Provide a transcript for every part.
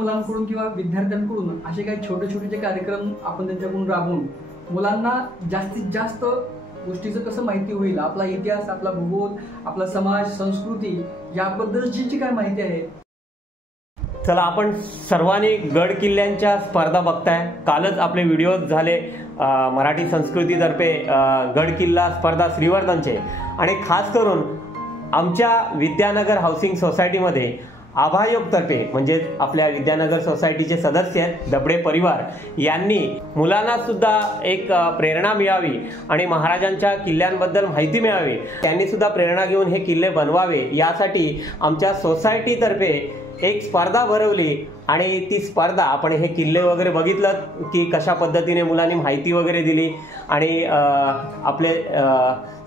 मुलांकडून किंवा विद्यार्थ्यांकडून असे काही छोटे छोटे जे कार्यक्रम आपण त्यांच्याकडून राबवून मुलांना जास्तीत जास्त गोष्टीचं कसं माहिती होईल, आपला इतिहास, आपला भूगोल, आपला समाज, संस्कृती याबद्दलची जी काय माहिती आहे. चला, आपण सर्वांनी गड किल्ल्यांच्या स्पर्धा बघताय. कालच आपले व्हिडिओ झाले मराठी संस्कृतीतर्फे गड किल्ला स्पर्धा श्रीवर्धनचे, आणि खास करून आमच्या विद्यानगर हाऊसिंग सोसायटीमध्ये आभायोगतर्फे म्हणजे आपल्या विद्यानगर सोसायटीचे सदस्य आहेत दबडे परिवार यांनी मुलांना सुद्धा एक प्रेरणा मिळावी आणि महाराजांच्या किल्ल्यांबद्दल माहिती मिळावी, त्यांनी सुद्धा प्रेरणा घेऊन हे किल्ले बनवावे यासाठी आमच्या सोसायटीतर्फे एक स्पर्धा भरवली. आणि ती स्पर्धा आपण हे किल्ले वगैरे बघितलं की कशा पद्धतीने मुलांनी माहिती वगैरे दिली. आणि आपले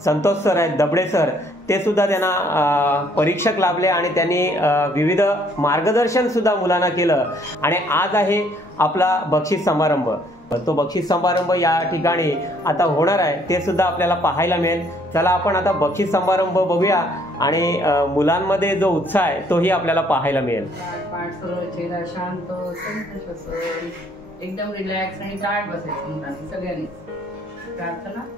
संतोष सर आहेत दबडे सर, ते सुद्धा त्यांना परीक्षक लाभले आणि त्यांनी विविध मार्गदर्शन सुद्धा मुलांना केलं. आणि आज आहे आपला बक्षीस समारंभ. तो बक्षीस समारंभ या ठिकाणी आता होणार आहे, ते सुद्धा आपल्याला पाहायला मिळेल. चला, आपण आता बक्षीस समारंभ बघूया आणि मुलांमध्ये जो उत्साह आहे तोही आपल्याला पाहायला मिळेल. शांत एकदम रिलॅक्स आणि ताट बसायचं मुलांनी सगळ्यांनी. प्रार्थना.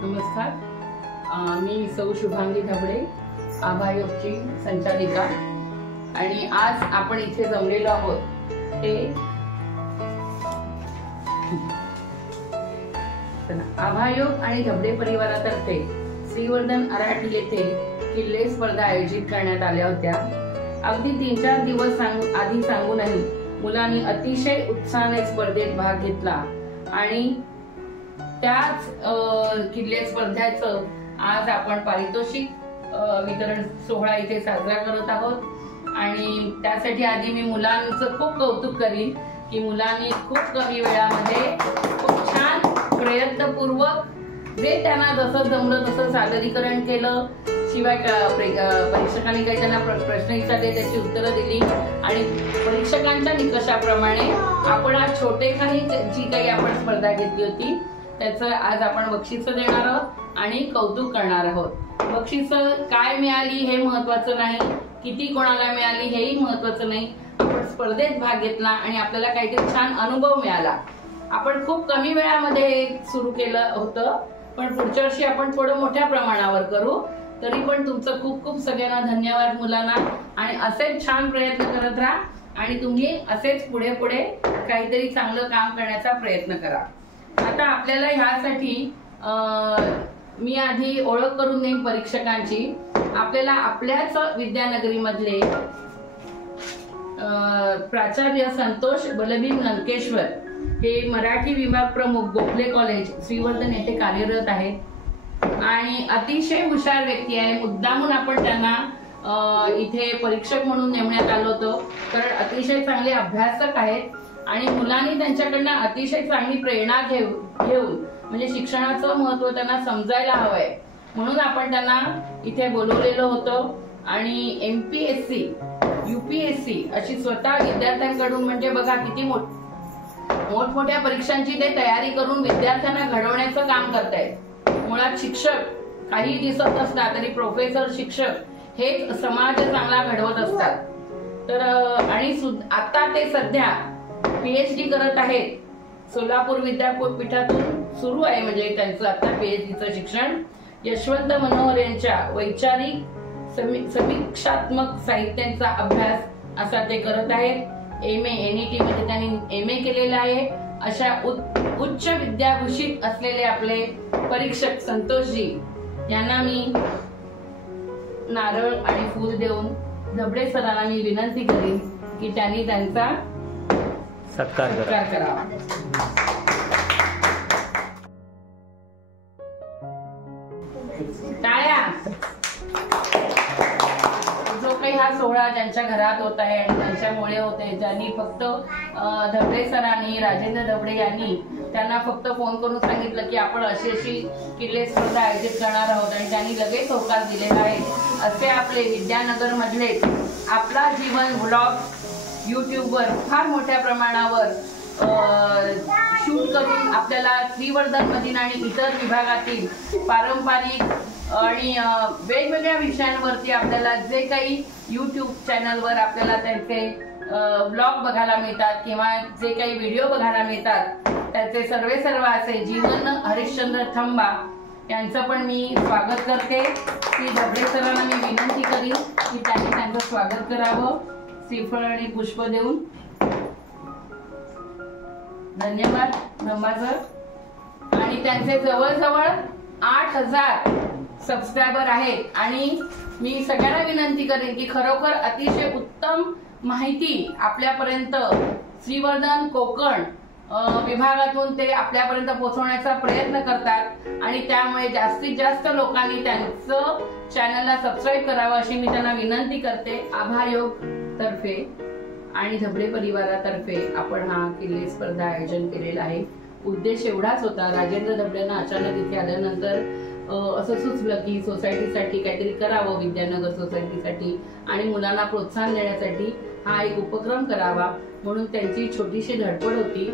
नमस्कार, मी सौ शुभांगी ढबळे, आभायोगची संचालिका. आणि आज आपण इथे जमलेलो आहोत ते आभायोग आणि ढबळे परिवारातर्फे श्रीवर्धन आराटी येथे किल्ले स्पर्धा आयोजित करण्यात आल्या होत्या. अगदी 3-4 दिवस आधी सांगूनही मुलांनी अतिशय उत्साहाने स्पर्धेत भाग घेतला आणि त्याच किल्ले स्पर्धेचं आज आपण पारितोषिक वितरण सोहळा इथे साजरा करत आहोत. आणि त्यासाठी आधी मी मुलांचं खूप कौतुक करीन की मुलांनी खूप कमी वेळामध्ये खूप छान प्रयत्नपूर्वक जे त्यांना जसं जमलं तसं सादरीकरण केलं. शिवाय परीक्षकांनी काही त्यांना प्रश्न विचारले, त्याची उत्तरं दिली आणि परीक्षकांच्या निकषाप्रमाणे आपण आज छोटेखानी जी काही आपण स्पर्धा घेतली होती त्याचं आज आपण बक्षिसं देणार आहोत आणि कौतुक करणार आहोत. बक्षिसं काय मिळाली हे महत्वाचं नाही, किती कोणाला मिळाली हेही महत्वाचं नाही. आपण स्पर्धेत भाग घेतला आणि आपल्याला काहीतरी छान अनुभव मिळाला. आपण खूप कमी वेळामध्ये हे सुरू केलं होतं, पण पुढच्या वर्षी आपण थोडं मोठ्या प्रमाणावर करू. तरी पण तुमचं खूप खूप सगळ्यांना धन्यवाद मुलांना. आणि असेच छान प्रयत्न करत राहा आणि तुम्ही असेच पुढे पुढे काहीतरी चांगलं काम करण्याचा प्रयत्न करा. आता आपल्याला ह्यासाठी मी आधी ओळख करून देईन परीक्षकांची. आपल्याला आपल्याच विद्यानगरीमधले प्राचार्य संतोष बलभीम लंकेश्वर हे मराठी विभाग प्रमुख गोखले कॉलेज श्रीवर्धन येथे कार्यरत आहेत आणि अतिशय हुशार व्यक्ती आहे. मुद्दामून आपण त्यांना इथे परीक्षक म्हणून नेमण्यात आलं होतं, कारण अतिशय चांगले अभ्यासक आहेत आणि मुलांनी त्यांच्याकडनं अतिशय चांगली प्रेरणा घेऊन म्हणजे शिक्षणाचं महत्त्व त्यांना समजायला हवंय म्हणून आपण त्यांना इथे बोलवलेलं होतं. आणि MPSC UPSC अशी स्वतः विद्यार्थ्यांकडून म्हणजे बघा किती मोठमोठ्या परीक्षांची ते तयारी करून विद्यार्थ्यांना घडवण्याचं काम करतायत. मुळात शिक्षक काही दिसत असतात तरी प्रोफेसर शिक्षक हेच समाज चांगला घडवत असतात. तर आणि आता ते सध्या PhD करत आहेत. सोलापूर विद्यापीठातून सुरू आहे म्हणजे त्यांचं आता PhDचं शिक्षण. यशवंत मनोहर यांच्या वैचारिक समीक्षात्मक साहित्यांचा अभ्यास असा ते करत आहेत. MA NET मध्ये त्यांनी MA केलेला आहे. अशा उच्च विद्याभूषित असलेले आपले परीक्षक संतोषजी यांना मी नारळ आणि फूल देऊन धबडे सरांना मी विनंती करीन की त्यांनी त्यांचा सत्कार करावा. टाळ्या. जो काही हा सोहळा ज्यांच्या घरात होत आहे आणि त्यांच्यामुळे होत आहे, ज्यांनी फक्त धबडे सरांनी, राजेंद्र धबडे यांनी त्यांना फक्त फोन करून सांगितलं की आपण अशी अशी किल्ले स्पर्धा आयोजित करणार आहोत आणि त्यांनी लगेच होकार दिलेला आहे, असे आपले विद्यानगर मधले आपला जीवन व्लॉग युट्यूबवर फार मोठ्या प्रमाणावर शूट करून आपल्याला श्रीवर्धन मधील आणि इतर विभागातील पारंपरिक आणि वेगवेगळ्या विषयांवरती आपल्याला जे काही YouTube चॅनलवर आपल्याला त्यांचे ब्लॉग बघायला मिळतात किंवा जे काही व्हिडिओ बघायला मिळतात, त्याचे सर्व असे जीवन हरिश्चंद्र थंबा यांचं पण मी स्वागत करते. की धबडे सरांना मी विनंती करीन की त्यांनी त्यांचं स्वागत करावं श्रीफळ आणि पुष्प देऊन. धन्यवाद थंबा सर. आणि त्यांचे जवळजवळ 8,000 सबस्क्रायबर आहेत आणि मी सगळ्यांना विनंती करेन की खरोखर अतिशय उत्तम माहिती आपल्यापर्यंत श्रीवर्धन कोकण विभागातून ते आपल्यापर्यंत पोहोचवण्याचा प्रयत्न करतात आणि त्यामुळे जास्तीत जास्त लोकांनी त्यांचं चॅनलला सबस्क्राईब करावं अशी मी त्यांना विनंती करते. आभायोग तर्फे आणि धबडे परिवारातर्फे आपण हा किल्ले स्पर्धा आयोजन केलेला आहे. उद्देश एवढाच होता, राजेंद्र धबडेंना अचानक इथे आल्यानंतर असं सुचलं की सोसायटीसाठी काहीतरी करावं, विद्यानगर सोसायटीसाठी आणि मुलांना प्रोत्साहन देण्यासाठी हा एक उपक्रम करावा, म्हणून त्यांची छोटीशी धडपड होती.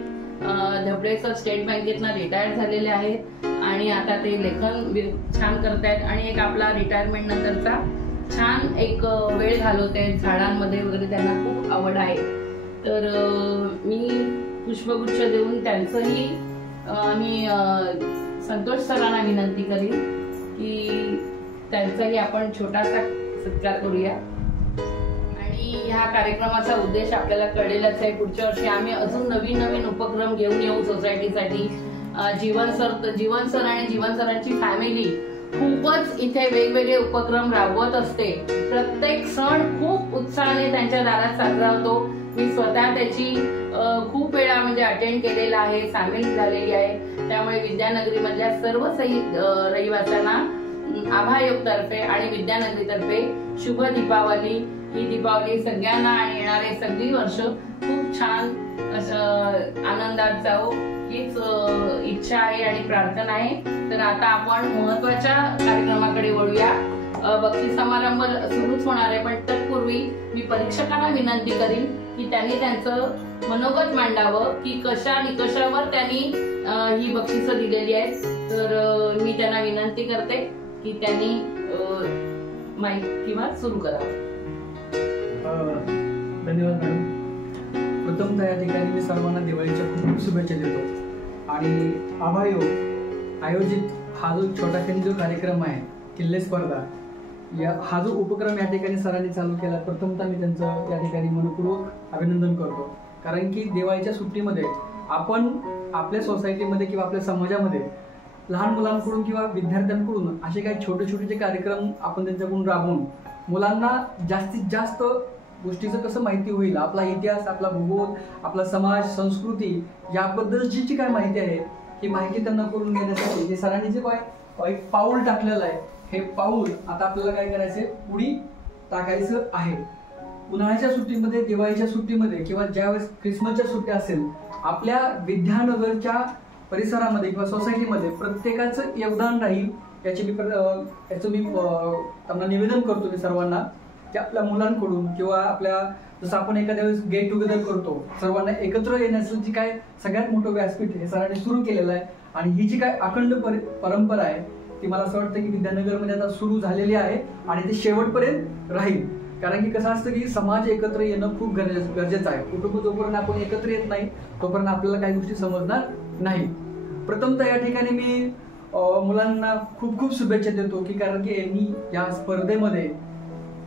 धबडे सर स्टेट बँकेतनं रिटायर झालेले आहेत आणि आता ते लेखन छान करतायत आणि एक आपला रिटायरमेंट नंतरचा छान एक वेळ घालवत आहेत. झाडांमध्ये वगैरे त्यांना खूप आवड आहे. तर मी पुष्पगुच्छ देऊन त्यांचंही मी संतोष सरांना विनंती करीन की त्यांचाही आपण छोटासा सत्कार करूया. आणि ह्या कार्यक्रमाचा उद्देश आपल्याला कळलेलाच आहे. पुढच्या वर्षी आम्ही अजून नवीन नवीन उपक्रम घेऊन येऊ सोसायटीसाठी. जीवन सर आणि जीवन सरांची फॅमिली खूपच इथे वेगवेगळे उपक्रम राबवत असते. प्रत्येक सण खूप उत्साहाने त्यांच्या दारात साजरा होतो. मी स्वतः त्याची खूप वेळा म्हणजे अटेंड केलेला आहे, सामील झालेली आहे. त्यामुळे विद्यानगरी मधल्या सर्व रहिवाशांना आभायोग तर्फे आणि विद्यानगरी तर्फे शुभ दीपावली. ही दीपावली सगळ्यांना आणि येणारे सगळी वर्ष खूप छान असं आनंदात जावो हीच इच्छा आहे आणि प्रार्थना आहे. तर आता आपण महत्वाच्या कार्यक्रमाकडे वळूया. बक्षीस समारंभ सुरूच होणार आहे, पण तत्पूर्वी मी परीक्षकांना विनंती करीन की त्यांनी त्यांचं मनोगत मांडावं की कशा निकषावर त्यांनी ही बक्षिसं दिलेली आहेत. तर मी त्यांना विनंती करते की त्यांनी माईक किंवा सुरू करावं. धन्यवाद मॅडम. प्रथमतः या ठिकाणी मी सर्वांना दिवाळीच्या खूप शुभेच्छा देतो. आणि आभायोग आयोजित हा जो छोटाखानी जो कार्यक्रम आहे किल्ले स्पर्धा, हा जो उपक्रम या ठिकाणी सरांनी चालू केला, प्रथमतः मी त्यांचं या ठिकाणी मनपूर्वक अभिनंदन करतो. कारण की दिवाळीच्या सुट्टीमध्ये आपण आपल्या सोसायटीमध्ये किंवा आपल्या समाजामध्ये लहान मुलांकडून किंवा विद्यार्थ्यांकडून असे काही छोटे छोटे जे कार्यक्रम आपण त्यांच्याकडून राबवून मुलांना जास्तीत जास्त गोष्टीचं कसं माहिती होईल, आपला इतिहास, आपला भूगोल, आपला समाज, संस्कृती याबद्दलची जी काय माहिती आहे ही माहिती त्यांना करून घेण्यासाठी जे सरांनी जे एक पाऊल टाकलेलं आहे, हे पाऊल आता आपल्याला काय करायचंय, पुढी टाकायचं आहे. उन्हाळ्याच्या सुट्टीमध्ये, दिवाळीच्या सुट्टीमध्ये किंवा ज्यावेळेस क्रिसमसच्या सुट्ट्या असेल, आपल्या विद्यानगरच्या परिसरामध्ये किंवा सोसायटीमध्ये प्रत्येकाचं योगदान राहील याचं मी त्यांना निवेदन करतो मी सर्वांना की आपल्या मुलांकडून किंवा आपल्या जसं आपण एखाद्या वेळेस गेट टुगेदर करतो, सर्वांना एकत्र येण्याचं जी काय सगळ्यात मोठं व्यासपीठ हे सरांनी सुरू केलेलं आहे. आणि ही जी काय अखंड परंपरा आहे ती मला असं वाटतं की विद्यानगरमध्ये आता सुरू झालेली आहे आणि ते शेवटपर्यंत राहील. कारण की कसं असतं की समाज एकत्र येणं खूप गरजेचं आहे. कुटुंब जोपर्यंत आपण एकत्र येत नाही तोपर्यंत आपल्याला काही गोष्टी समजणार नाही. प्रथमतः या ठिकाणी मी मुलांना खूप खूप शुभेच्छा देतो की कारण की यांनी या स्पर्धेमध्ये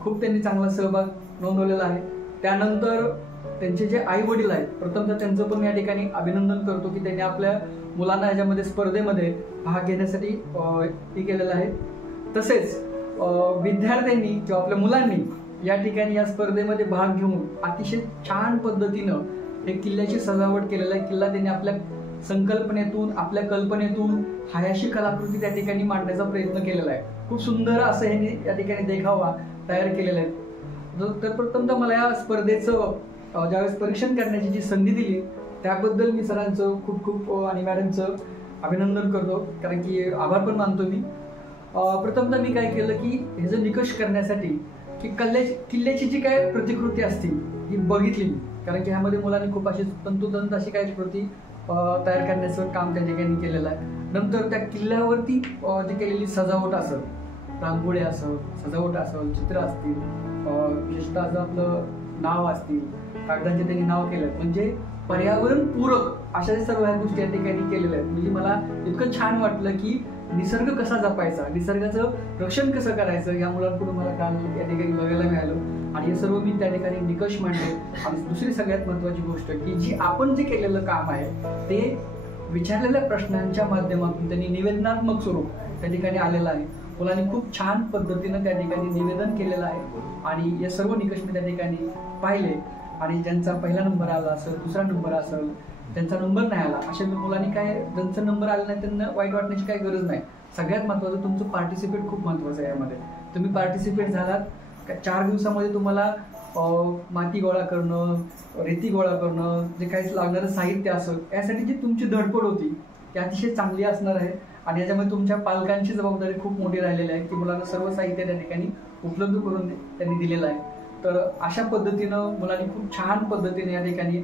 खूप त्यांनी चांगला सहभाग नोंदवलेला आहे. त्यानंतर त्यांचे जे आई वडील आहेत, प्रथमतः त्यांचं पण या ठिकाणी अभिनंदन करतो की त्यांनी आपल्या मुलांना याच्यामध्ये स्पर्धेमध्ये भाग घेण्यासाठी हे केलेलं आहे. तसेच विद्यार्थ्यांनी किंवा आपल्या मुलांनी या ठिकाणी या स्पर्धेमध्ये भाग घेऊन अतिशय छान पद्धतीनं हे किल्ल्याची सजावट केलेलं आहे. किल्ला त्यांनी आपल्या संकल्पनेतून, आपल्या कल्पनेतून हायाशी कलाकृती त्या ठिकाणी मांडण्याचा प्रयत्न केलेला आहे. खूप सुंदर असं ह्यांनी या ठिकाणी देखावा तयार केलेला आहे. तर प्रथमतः मला या स्पर्धेचं ज्यावेळेस परीक्षण करण्याची जी संधी दिली त्याबद्दल मी सरांचं खूप खूप आणि मॅडमचं अभिनंदन करतो, कारण की आभार पण मानतो मी. प्रथमतः मी काय केलं की हे जे निकष करण्यासाठी की किल्ल्याची जी काय प्रतिकृती असतील ही बघितली, कारण की ह्यामध्ये मुलांनी खूप अशी तंतोतंत अशी काही कृती तयार करण्याचं काम त्या ठिकाणी केलेलं आहे. नंतर त्या किल्ल्यावरती जी केलेली सजावट असेल, रांगोळी असेल, सजावट असेल, चित्र असतील, विशेषतः असं आपलं नाव असतील, कागदांचे त्यांनी नाव केलं, म्हणजे पर्यावरण पूरक अशा सर्व ह्या गोष्टी या ठिकाणी केलेल्या आहेत. म्हणजे मला इतकं छान वाटलं की निसर्ग कसा जपायचा, निसर्गाचं रक्षण कसं करायचं या मुलांकडून मला काल या ठिकाणी बघायला मिळालं. आणि हे सर्व मी त्या ठिकाणी निकष मांडले. आणि दुसरी सगळ्यात महत्त्वाची गोष्ट की जी आपण जे केलेलं काम आहे ते विचारलेल्या प्रश्नांच्या माध्यमातून त्यांनी निवेदनात्मक स्वरूप त्या ठिकाणी आलेलं आहे. मुलांनी खूप छान पद्धतीनं त्या ठिकाणी निवेदन केलेलं आहे. आणि हे सर्व निकष मी त्या ठिकाणी पाहिले. आणि ज्यांचा पहिला नंबर आला असेल, दुसरा नंबर असेल, त्यांचा नंबर नाही आला, अशा मुलांनी काय, ज्यांचा नंबर आला नाही त्यांना वाईट वाटण्याची काही गरज नाही. सगळ्यात महत्त्वाचं तुमचं पार्टिसिपेट खूप महत्त्वाचं आहे. यामध्ये तुम्ही पार्टिसिपेट झालात, 4 दिवसामध्ये तुम्हाला माती गोळा करणं, रेती गोळा करणं, जे काही लागणारं साहित्य असेल, यासाठी जी तुमची धडपड होती ती अतिशय चांगली असणार आहे. आणि याच्यामध्ये तुमच्या पालकांची जबाबदारी खूप मोठी राहिलेली आहे की मुलांना सर्व साहित्य त्या ठिकाणी उपलब्ध करून त्यांनी दिलेलं आहे. तर अशा पद्धतीनं मुलांनी खूप छान पद्धतीने या ठिकाणी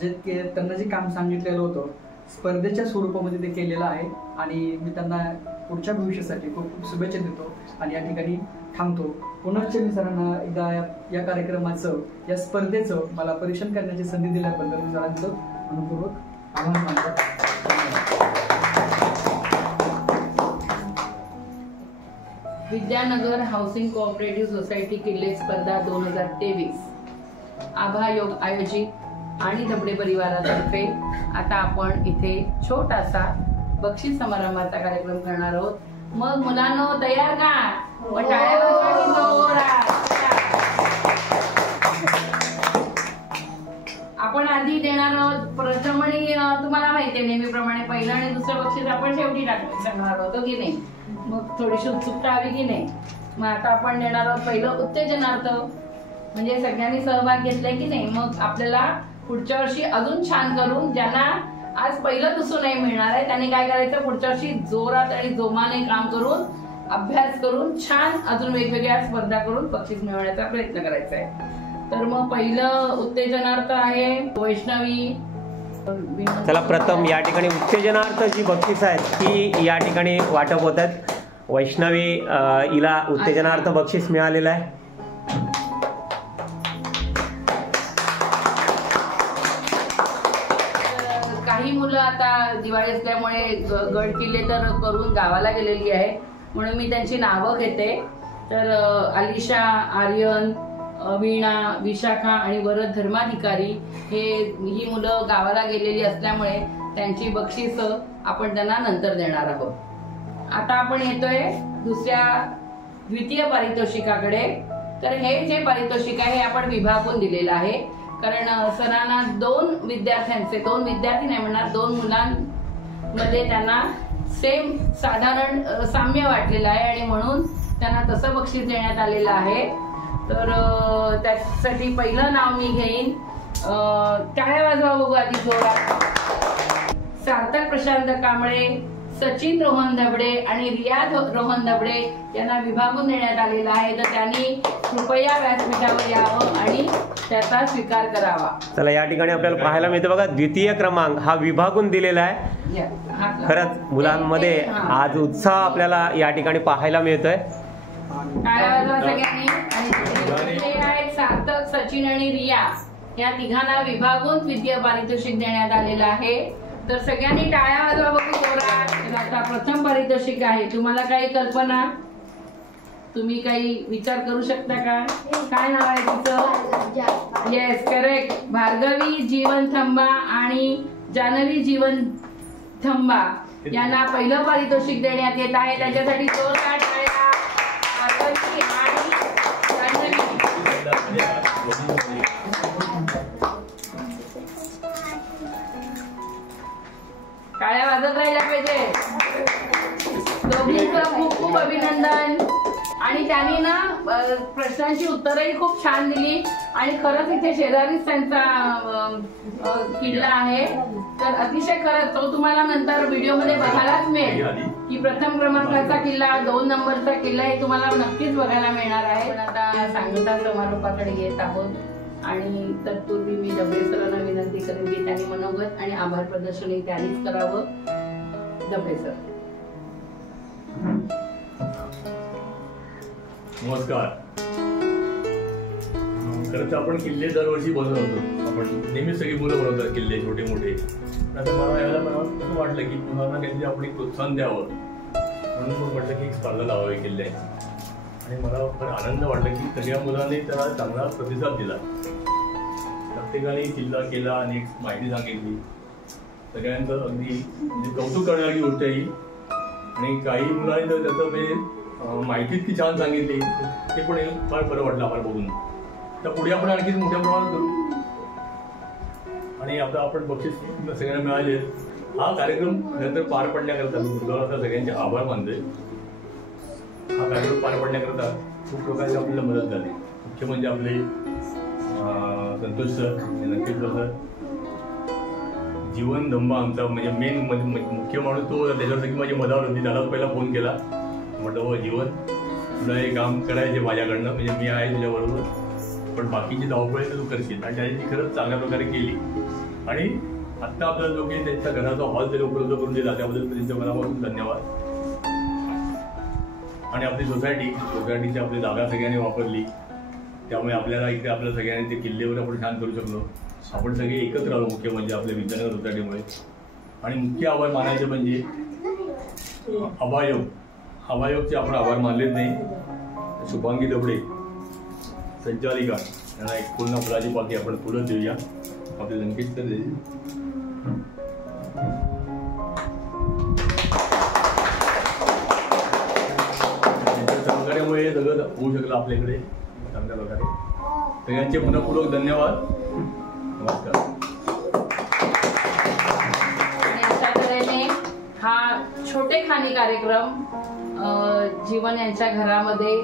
जे त्यांना जे काम सांगितलेलं होतं स्पर्धेच्या स्वरूपामध्ये ते केलेलं आहे. आणि मी त्यांना पुढच्या भविष्यासाठी खूप खूप शुभेच्छा देतो आणि या ठिकाणी थांबतो. पुनश्च मी सरांना एकदा या कार्यक्रमाचं, या स्पर्धेचं मला परीक्षण करण्याची संधी दिल्याबद्दल मी सरांचं मनपूर्वक आभार मानतो. विद्यानगर हाऊसिंग कोऑपरेटिव्ह सोसायटी किल्ले स्पर्धा 2023 आभा योग आयोजित आणि धबडे परिवारातर्फे आता आपण इथे छोटासा बक्षीस समारंभाचा कार्यक्रम करणार आहोत. मग मुलांनो तयार का? टाळ्या वाजवा की जोरात. आपण आधी देणार आहोत प्रथमणी, तुम्हाला माहिती आहे नेहमीप्रमाणे पहिलं आणि दुसरं बक्षीस आपण शेवटी टाकणार होतो की नाही. मग थोडीशी उत्सुकता आली की नाही. मग आता आपण देणार आहोत पहिलं उत्तेजनार्थ, म्हणजे सगळ्यांनी सहभाग घेतलाय की नाही. मग आपल्याला पुढच्या वर्षी अजून छान करून, ज्यांना आज पहिलं दुसरं नाही मिळणार आहे त्यांनी काय करायचं, पुढच्या वर्षी जोरात आणि जोमाने काम करून, अभ्यास करून छान अजून वेगवेगळ्या स्पर्धा करून बक्षीस मिळवण्याचा प्रयत्न करायचा आहे. तर मग पहिलं उत्तेजनार्थ आहे वैष्णवी. चला प्रथम या ठिकाणी उत्तेजनार्थ जी बक्षीस आहेत ती या ठिकाणी वाटप होत आहेत. वैष्णवी हिला उत्तेजनार्थ बक्षीस मिळालेलं आहे. काही मुलं आता दिवाळी असल्यामुळे गड किल्ले तर करून गावाला गेलेली आहे, म्हणून मी त्यांची नावं घेते. तर अलिशा, आर्यन, वीणा, विशाखा आणि वरद धर्माधिकारी ही मुलं गावाला गेलेली असल्यामुळे त्यांची बक्षीस आपण त्यांना नंतर देणार आहोत. आता आपण येतोय द्वितीय पारितोषिकाकडे. तर हे जे पारितोषिक आहे हे आपण विभागून दिलेलं आहे, कारण सरांना 2 विद्यार्थी नाही म्हणणार, 2 मुलांमध्ये त्यांना सेम साधारण साम्य वाटलेलं आहे आणि म्हणून त्यांना तसं बक्षीस देण्यात आलेलं आहे. तर त्यासाठी पहिलं नाव मी घेईन, टाळ्या वाजवा बघू आधी जोरात. सार्थक प्रशांत कांबळे, सचिन रोहन धबडे आणि रियाज रोहन धबडे यांना विभागून देण्यात आलेला आहे. तर त्यांनी कृपया व्यासपीठावर यावं आणि त्याचा स्वीकार करावा. चला या ठिकाणी आपल्याला पाहायला मिळतं बघा, द्वितीय क्रमांक हा विभागून दिलेला आहे. खरंच मुलांमध्ये आज उत्साह आपल्याला या ठिकाणी पाहायला मिळतोय. सगळ्यांनी आहेत सार्थक, सचिन आणि रिया या तिघांना विभागून द्वितीय पारितोषिक देण्यात आलेलं आहे. तर सगळ्यांनी टाळ्या वाजवा बघू जोरात. आता प्रथम पारितोषिक आहे, तुम्हाला काही कल्पना? तुम्ही काही विचार करू शकता का? काय नाव आहे तुझं? Yes, correct. भार्गवी जीवन थंबा आणि जानवी जीवन थंबा यांना पहिलं पारितोषिक देण्यात येत आहे. त्याच्यासाठी जोरदार टाळ्या. भार्गवी आणि जानवी. टाळ्या वाजत राहिल्या पाहिजे. दोघींचं खूप खूप अभिनंदन. आणि त्यांनी ना प्रश्नांची उत्तरही खूप छान दिली आणि खरंच इथे शेजारीच त्यांचा किल्ला आहे. तर अतिशय खरंच तो तुम्हाला नंतर व्हिडिओमध्ये बघायलाच मिळेल की प्रथम क्रमांकाचा किल्ला, 2 नंबरचा किल्ला हे तुम्हाला नक्कीच बघायला मिळणार आहे. पण आता सांगता समारोपाकडे येत आहोत आणि तत्पूर्वी मी डबळे सरांना विनंती करेन की त्यांनी मनोगत आणि आभार प्रदर्शनही त्यांनीच करावं. डबळे सर. नमस्कार. खरं तर आपण किल्ले दरवर्षी बनवतो. आपण नेहमीच सगळी मुलं बनवतात किल्ले छोटे मोठे. आता मला यायला असं वाटलं की मुलांना काहीतरी आपण प्रोत्साहन द्यावं म्हणून मग म्हटलं की एक स्पर्धा लावावी किल्ल्याची. आणि मला फार आनंद वाटला की सगळ्या मुलांनी त्याला चांगला प्रतिसाद दिला. प्रत्येकाने किल्ला केला आणि एक माहिती सांगितली. सगळ्यांचं अगदी म्हणजे कौतुक करणारी गोष्ट आहे. आणि काही मुलांनी तर त्याचं म्हणजे माहिती इतकी छान सांगितली ते पण फार बरं वाटलं आम्हाला बघून. तर पुढे आपण आणखी मोठ्या प्रमाणात करू. आणि आता आपण बक्षीस सगळ्यांना मिळाले. हा कार्यक्रम खरं तर पार पडण्याकरता गुरुद्वाराचा सगळ्यांचे आभार मानतोय. हा कार्यक्रम पार पडण्याकरता खूप लोकांची आपल्याला मदत झाली. मुख्य म्हणजे आपले संतोष सर, नक्कीच सर, जीवन धंबा आमचा म्हणजे मेन मुख्य माणूस तो. त्याच्यावर की माझी मदत होती. त्याला पहिला फोन केला. म्हटलं हो जीवन, तुला हे काम करायचे माझ्याकडनं, म्हणजे मी आहे तुझ्याबरोबर, पण बाकीची धावपळ तर तू करशील. आणि त्याने ती खरंच चांगल्या प्रकारे केली. आणि आत्ता आपल्याला जो काही त्यांच्या घराचा हॉल तरी उपलब्ध करून दिला त्याबद्दल त्यांच्या मनापासून धन्यवाद. आणि आपली सोसायटीची आपली जागा सगळ्यांनी वापरली. त्यामुळे आपल्याला इकडे आपल्या सगळ्यांनी ते किल्लेवर आपण छान करू शकलो. आपण सगळे एकत्र आलो मुख्य म्हणजे आपल्या विद्यानगर सोसायटीमुळे. आणि मुख्य आभार मानायचे म्हणजे अभायोगचे आपण आभार मानलेच नाही. शुभांगी दबडे संचालिका यांना एक पूर्ण फुलाची पाकळी आपण फुलं देऊया. आपले लंकेश तर देईल. त्यांच्या सहकार्यामुळे सगळं होऊ शकलं आपल्याकडे चांगल्या प्रकारे. सगळ्यांचे मनपूर्वक धन्यवाद. नमस्कार. हा छोटेखानी कार्यक्रम जीवन यांच्या घरामध्ये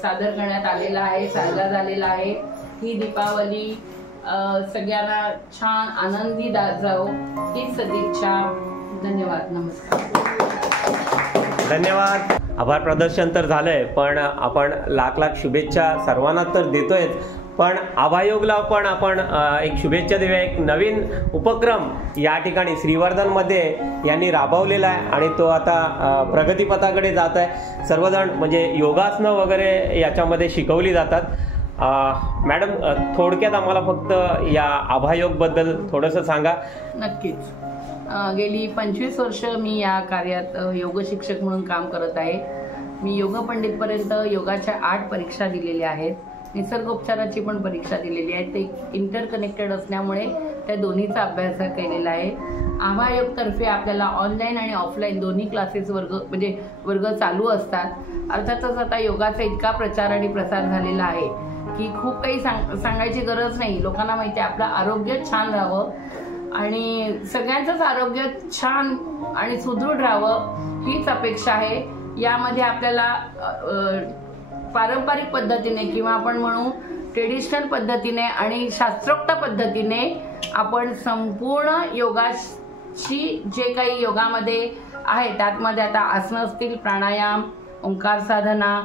सादर करण्यात आलेला आहे, साजरा झालेला आहे. ही दीपावली सगळ्यांना छान आनंदी जाओ हीच सदिच्छा. धन्यवाद. नमस्कार. धन्यवाद. आभार प्रदर्शन तर झालंय, पण आपण लाख शुभेच्छा सर्वांना तर देतोय, पण आभायोगला पण आपण एक शुभेच्छा देऊया. एक नवीन उपक्रम या ठिकाणी श्रीवर्धनमध्ये यांनी राबवलेला आहे आणि तो आता प्रगतीपथाकडे जात आहे. सर्वजण म्हणजे योगासनं वगैरे याच्यामध्ये शिकवली जातात. मॅडम, थोडक्यात आम्हाला फक्त या आभायोगबद्दल थोडंसं सांगा. नक्कीच. गेली 25 वर्ष मी या कार्यात योग शिक्षक म्हणून काम करत आहे. मी योग पंडितपर्यंत योगाच्या 8 परीक्षा दिलेल्या आहेत. निसर्गोपचाराची पण परीक्षा दिलेली आहे. ते इंटरकनेक्टेड असल्यामुळे त्या दोन्हीचा अभ्यास केलेला आहे. आभायोगतर्फे आपल्याला ऑनलाईन आणि ऑफलाईन दोन्ही क्लासेस वर्ग चालू असतात. अर्थातच आता योगाचा इतका प्रचार आणि प्रसार झालेला आहे की खूप काही सांगायची गरज नाही. लोकांना माहिती आहे आपलं आरोग्य छान राहावं आणि सगळ्यांचंच आरोग्य छान आणि सुदृढ राहावं हीच अपेक्षा आहे. यामध्ये आपल्याला पारंपरिक पद्धतीने किंवा आपण म्हणू ट्रेडिशनल पद्धतीने आणि शास्त्रोक्त पद्धतीने आपण संपूर्ण योगाची जे काही योगामध्ये आहे त्यामध्ये आता आसनं असतील, प्राणायाम, ओंकार साधना,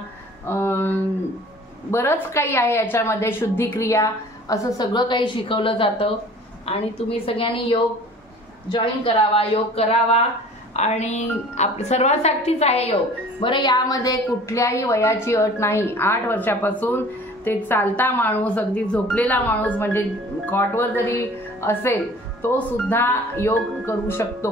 बरंच काही आहे याच्यामध्ये, शुद्धिक्रिया, असं सगळं काही शिकवलं जातं. आणि तुम्ही सगळ्यांनी योग जॉईन करावा, योग करावा आणि सर्वांसाठीच आहे योग. बरं, यामध्ये कुठल्याही वयाची अट नाही. 8 वर्षापासून ते चालता माणूस, अगदी झोपलेला माणूस म्हणजे कॉटवर जरी असेल तो सुद्धा योग करू शकतो.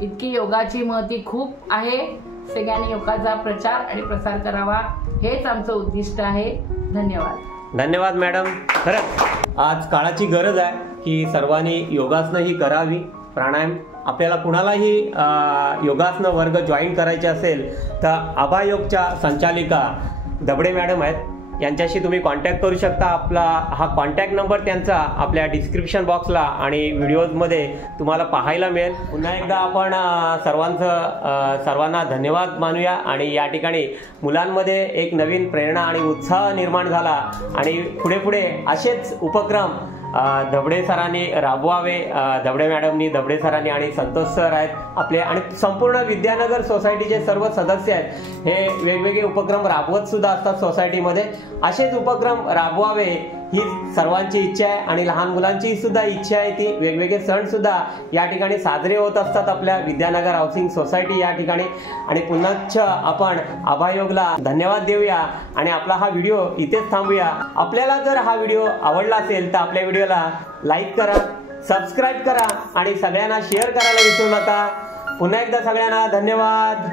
इतकी योगाची महती खूप आहे. सगळ्यांनी योगाचा प्रचार आणि प्रसार करावा, हेच आमचं उद्दिष्ट आहे. धन्यवाद. धन्यवाद मॅडम. खरंच आज काळाची गरज आहे की सर्वांनी योगासनं ही करावी. प्राणायाम आपल्याला कुणालाही योगासनं वर्ग जॉईन करायचे असेल तर आभा योगच्या संचालिका दबडे मॅडम आहेत, यांच्याशी तुम्ही कॉन्टॅक्ट करू शकता. आपला हा कॉन्टॅक्ट नंबर त्यांचा आपल्या डिस्क्रिप्शन बॉक्सला आणि व्हिडिओजमध्ये तुम्हाला पाहायला मिळेल. पुन्हा एकदा आपण सर्वांना धन्यवाद मानूया आणि या ठिकाणी मुलांमध्ये एक नवीन प्रेरणा आणि उत्साह निर्माण झाला आणि पुढे पुढे असेच उपक्रम दबडे सरांनी राबवावे. दबडे मॅडमनी, दबडे सरांनी आणि संतोष सर आहेत आपले आणि संपूर्ण विद्यानगर सोसायटीचे सर्व सदस्य आहेत, हे वेगवेगळे उपक्रम राबवत सुद्धा असतात सोसायटीमध्ये. असेच उपक्रम राबवावे ही सर्वांची इच्छा आहे आणि लहान मुलांची सुद्धा इच्छा आहे. ती वेगवेगळे सण सुद्धा या ठिकाणी साजरे होत असतात आपल्या विद्यानगर हाऊसिंग सोसायटी या ठिकाणी. आणि पुन्हा आपण आभायोगला धन्यवाद देऊया आणि आपला हा व्हिडिओ इथेच थांबूया. आपल्याला जर हा व्हिडिओ आवडला असेल तर आपल्या व्हिडिओला लाईक करा, सबस्क्राईब करा आणि सगळ्यांना शेअर करायला विसरू नका. पुन्हा एकदा सगळ्यांना धन्यवाद.